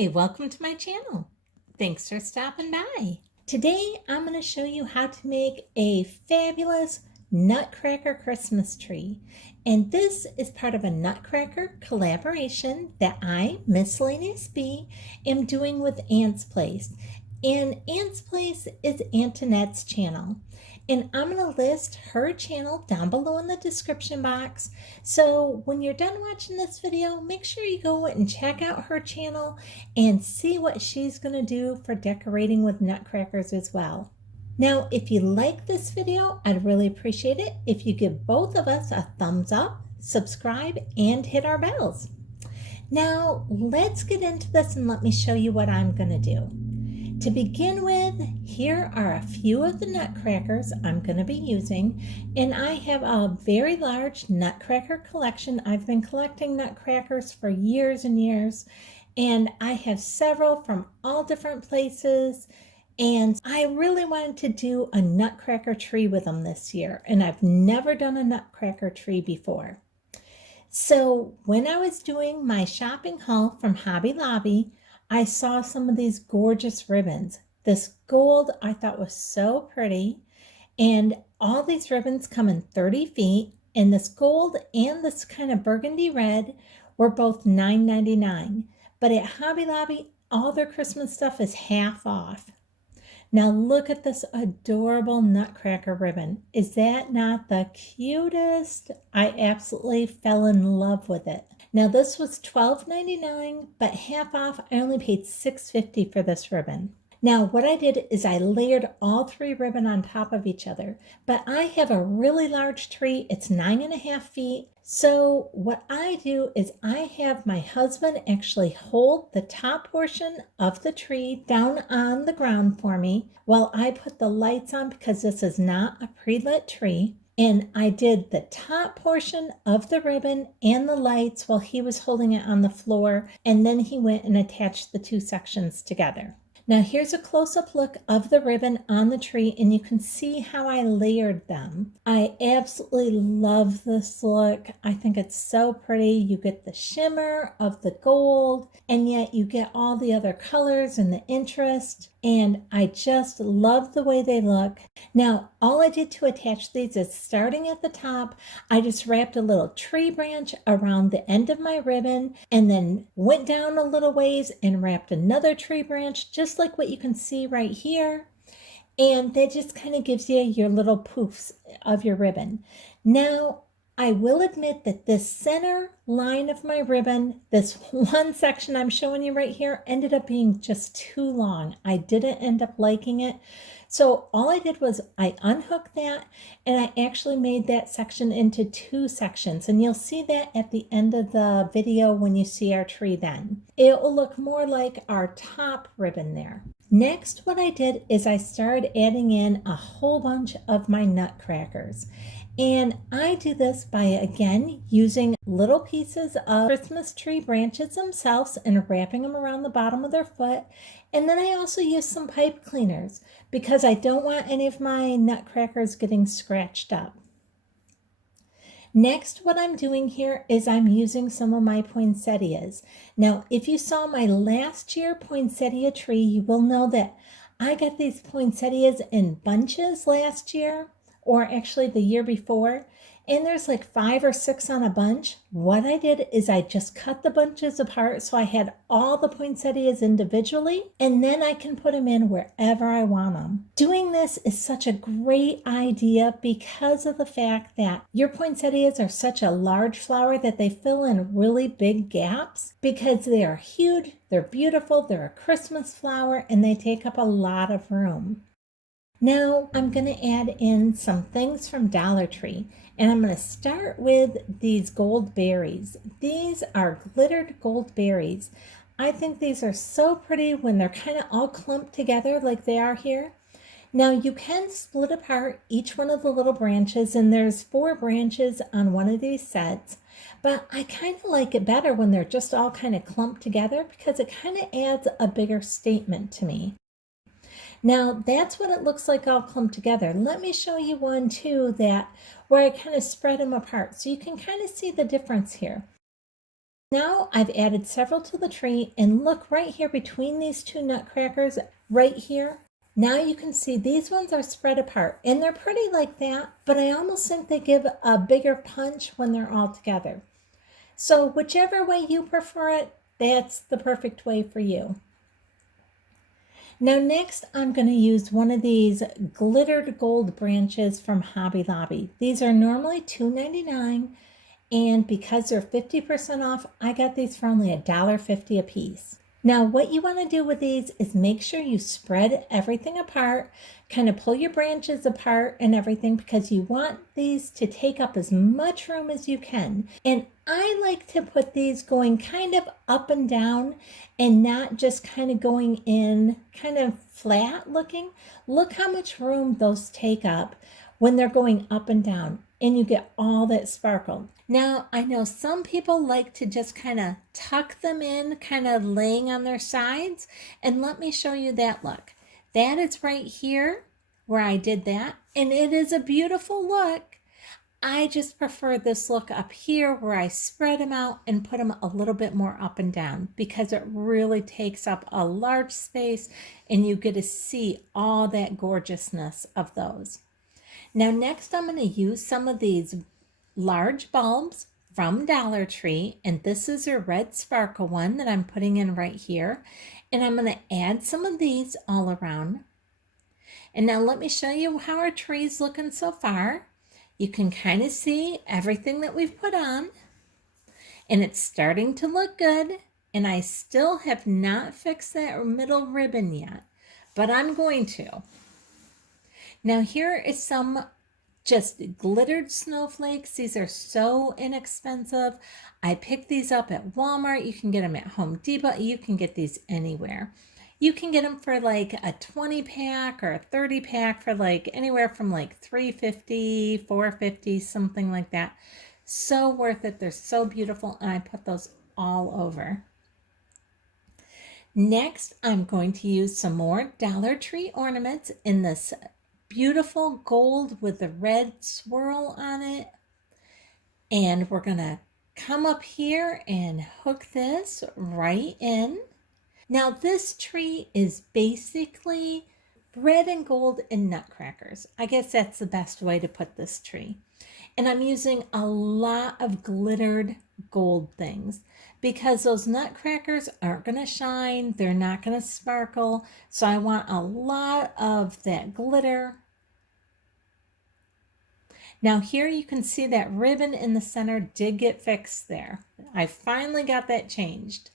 Hi, welcome to my channel. Thanks for stopping by. Today I'm going to show you how to make a fabulous Nutcracker Christmas tree. And this is part of a Nutcracker collaboration that I, Miscellaneous B, am doing with Aunt's Place. And Aunt's Place is Antoinette's channel. And I'm going to list her channel down below in the description box. So when you're done watching this video, make sure you go and check out her channel and see what she's going to do for decorating with nutcrackers as well. Now, if you like this video, I'd really appreciate it if you give both of us a thumbs up, subscribe, and hit our bells. Now, let's get into this and let me show you what I'm going to do. To begin with, here are a few of the nutcrackers I'm going to be using, and I have a very large nutcracker collection. I've been collecting nutcrackers for years and years, and I have several from all different places, and I really wanted to do a nutcracker tree with them this year, and I've never done a nutcracker tree before. So when I was doing my shopping haul from Hobby Lobby, I saw some of these gorgeous ribbons. This gold I thought was so pretty, and all these ribbons come in 30 feet, and this gold and this kind of burgundy red were both $9.99. But at Hobby Lobby, all their Christmas stuff is half off. Now look at this adorable nutcracker ribbon. Is that not the cutest? I absolutely fell in love with it. Now this was $12.99, but half off, I only paid $6.50 for this ribbon. Now what I did is I layered all three ribbon on top of each other, but I have a really large tree. It's 9.5 feet. So what I do is I have my husband actually hold the top portion of the tree down on the ground for me while I put the lights on, because this is not a pre-lit tree. And I did the top portion of the ribbon and the lights while he was holding it on the floor. And then he went and attached the two sections together. Now here's a close-up look of the ribbon on the tree, and you can see how I layered them. I absolutely love this look. I think it's so pretty. You get the shimmer of the gold, and yet you get all the other colors and the interest, and I just love the way they look. Now, all I did to attach these is, starting at the top, I just wrapped a little tree branch around the end of my ribbon, and then went down a little ways and wrapped another tree branch, just like what you can see right here. And that just kind of gives you your little poofs of your ribbon. Now, I will admit that this center line of my ribbon, this one section I'm showing you right here, ended up being just too long. I didn't end up liking it. So all I did was I unhooked that, and I actually made that section into two sections. And you'll see that at the end of the video when you see our tree then. It will look more like our top ribbon there. Next, what I did is I started adding in a whole bunch of my nutcrackers. And I do this by, again, using little pieces of Christmas tree branches themselves and wrapping them around the bottom of their foot. And then I also use some pipe cleaners because I don't want any of my nutcrackers getting scratched up. Next, what I'm doing here is I'm using some of my poinsettias. Now, if you saw my last year poinsettia tree, you will know that I got these poinsettias in bunches last year, or actually the year before, and there's like 5 or 6 on a bunch. What I did is I just cut the bunches apart so I had all the poinsettias individually, and then I can put them in wherever I want them. Doing this is such a great idea because of the fact that your poinsettias are such a large flower that they fill in really big gaps because they are huge, they're beautiful, they're a Christmas flower, and they take up a lot of room. Now I'm going to add in some things from Dollar Tree, and I'm going to start with these gold berries. These are glittered gold berries. I think these are so pretty when they're kind of all clumped together like they are here. Now you can split apart each one of the little branches, and there's 4 branches on one of these sets. But I kind of like it better when they're just all kind of clumped together because it kind of adds a bigger statement to me. Now that's what it looks like all clumped together. Let me show you one too where I kind of spread them apart so you can kind of see the difference here. Now I've added several to the tree, and look right here between these two nutcrackers right here. Now you can see these ones are spread apart, and they're pretty like that, but I almost think they give a bigger punch when they're all together. So whichever way you prefer it, that's the perfect way for you. Now next I'm going to use one of these glittered gold branches from Hobby Lobby. These are normally $2.99, and because they're 50% off, I got these for only $1.50 a piece. Now what you want to do with these is make sure you spread everything apart, kind of pull your branches apart and everything, because you want these to take up as much room as you can. And I like to put these going kind of up and down and not just kind of going in kind of flat looking. Look how much room those take up when they're going up and down, and you get all that sparkle. Now, I know some people like to just kind of tuck them in, kind of laying on their sides, and let me show you that look. That is right here where I did that, and it is a beautiful look. I just prefer this look up here where I spread them out and put them a little bit more up and down, because it really takes up a large space and you get to see all that gorgeousness of those. Now next I'm going to use some of these large bulbs from Dollar Tree, and this is a red sparkle one that I'm putting in right here, and I'm going to add some of these all around. And now let me show you how our tree's looking so far. You can kind of see everything that we've put on, and it's starting to look good, and I still have not fixed that middle ribbon yet, but I'm going to. Now here is some just glittered snowflakes. These are so inexpensive. I picked these up at Walmart. You can get them at Home Depot. You can get these anywhere. You can get them for like a 20 pack or a 30 pack for like anywhere from like $3.50, $4.50, something like that. So worth it. They're so beautiful, and I put those all over. Next, I'm going to use some more Dollar Tree ornaments in this beautiful gold with the red swirl on it. And we're going to come up here and hook this right in. Now this tree is basically red and gold and nutcrackers. I guess that's the best way to put this tree. And I'm using a lot of glittered gold things because those nutcrackers aren't going to shine. They're not going to sparkle. So I want a lot of that glitter. Now here you can see that ribbon in the center did get fixed there. I finally got that changed.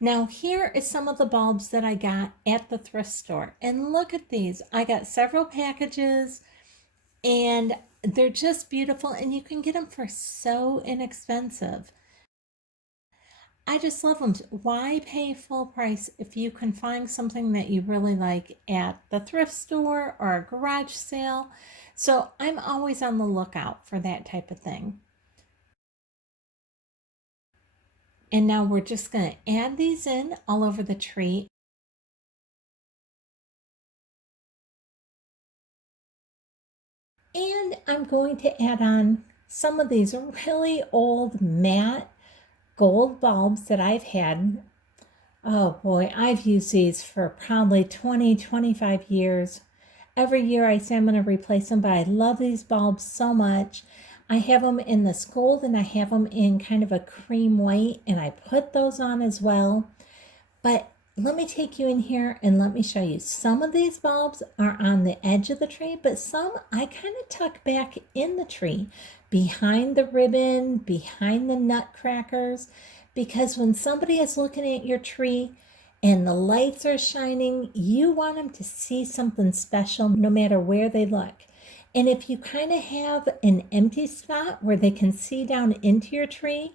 Now here is some of the bulbs that I got at the thrift store. And look at these. I got several packages, and they're just beautiful, and you can get them for so inexpensive. I just love them. Why pay full price if you can find something that you really like at the thrift store or a garage sale? So I'm always on the lookout for that type of thing. And now we're just going to add these in all over the tree. And I'm going to add on some of these really old matte gold bulbs that I've had. Oh boy, I've used these for probably 20, 25 years. Every year I say I'm going to replace them, but I love these bulbs so much. I have them in this gold, and I have them in kind of a cream white, and I put those on as well. But let me take you in here and let me show you. Some of these bulbs are on the edge of the tree, but some I kind of tuck back in the tree, behind the ribbon, behind the nutcrackers, because when somebody is looking at your tree and the lights are shining, you want them to see something special no matter where they look. And if you kind of have an empty spot where they can see down into your tree,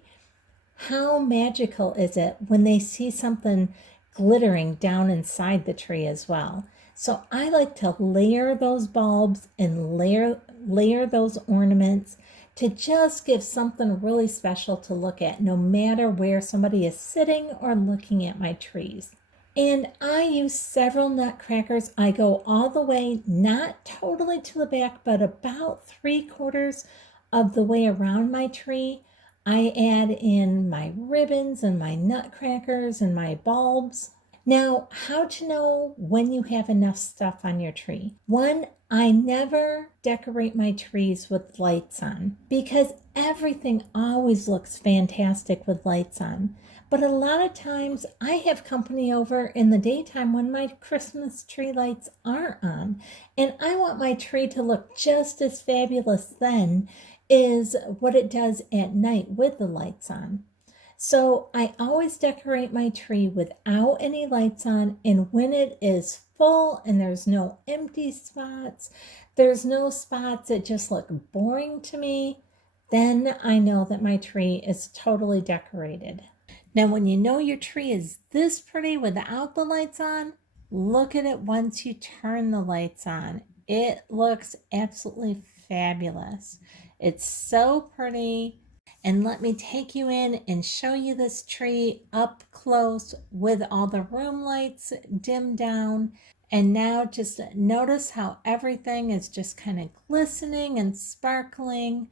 how magical is it when they see something glittering down inside the tree as well? So I like to layer those bulbs and layer those ornaments to just give something really special to look at, no matter where somebody is sitting or looking at my trees. And I use several nutcrackers. I go all the way, not totally to the back, but about 3/4 of the way around my tree. I add in my ribbons and my nutcrackers and my bulbs. Now, how to know when you have enough stuff on your tree? One, I never decorate my trees with lights on because everything always looks fantastic with lights on. But a lot of times I have company over in the daytime when my Christmas tree lights aren't on. And I want my tree to look just as fabulous then as what it does at night with the lights on. So I always decorate my tree without any lights on, and when it is full and there's no empty spots, there's no spots that just look boring to me, then I know that my tree is totally decorated. Now, when you know your tree is this pretty without the lights on, look at it once you turn the lights on. It looks absolutely fabulous. It's so pretty. And let me take you in and show you this tree up close with all the room lights dimmed down. And now just notice how everything is just kind of glistening and sparkling.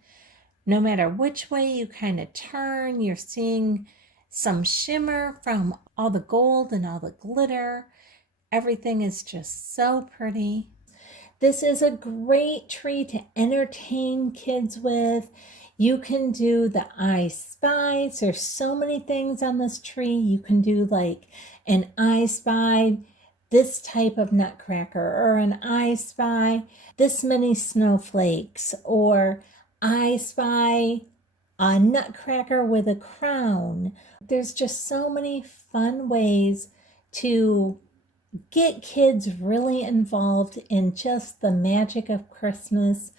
No matter which way you kind of turn, you're seeing some shimmer from all the gold and all the glitter. Everything is just so pretty. This is a great tree to entertain kids with. You can do the I Spies. There's so many things on this tree. You can do like an I Spy this type of nutcracker, or an I Spy this many snowflakes, or I Spy a nutcracker with a crown. There's just so many fun ways to get kids really involved in just the magic of Christmas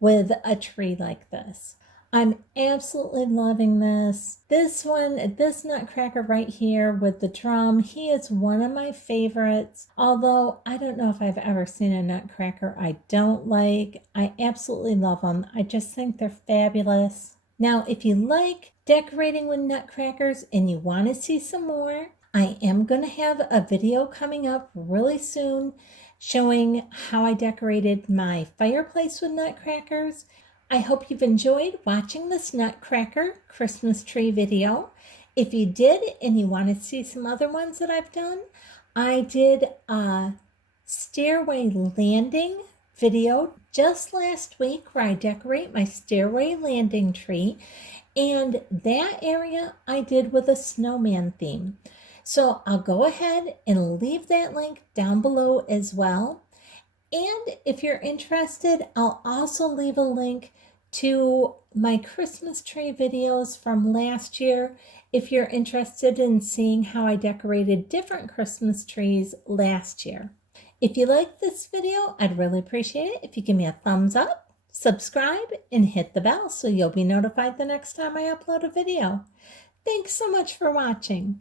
with a tree like this. I'm absolutely loving this. This nutcracker right here with the drum, he is one of my favorites. Although I don't know if I've ever seen a nutcracker I don't like. I absolutely love them. I just think they're fabulous. Now, if you like decorating with nutcrackers and you want to see some more, I am going to have a video coming up really soon showing how I decorated my fireplace with nutcrackers. I hope you've enjoyed watching this Nutcracker Christmas tree video. If you did and you want to see some other ones that I've done, I did a stairway landing video just last week where I decorate my stairway landing tree, and that area I did with a snowman theme. So I'll go ahead and leave that link down below as well. And if you're interested, I'll also leave a link to my Christmas tree videos from last year if you're interested in seeing how I decorated different Christmas trees last year. If you like this video, I'd really appreciate it if you give me a thumbs up, subscribe, and hit the bell so you'll be notified the next time I upload a video. Thanks so much for watching.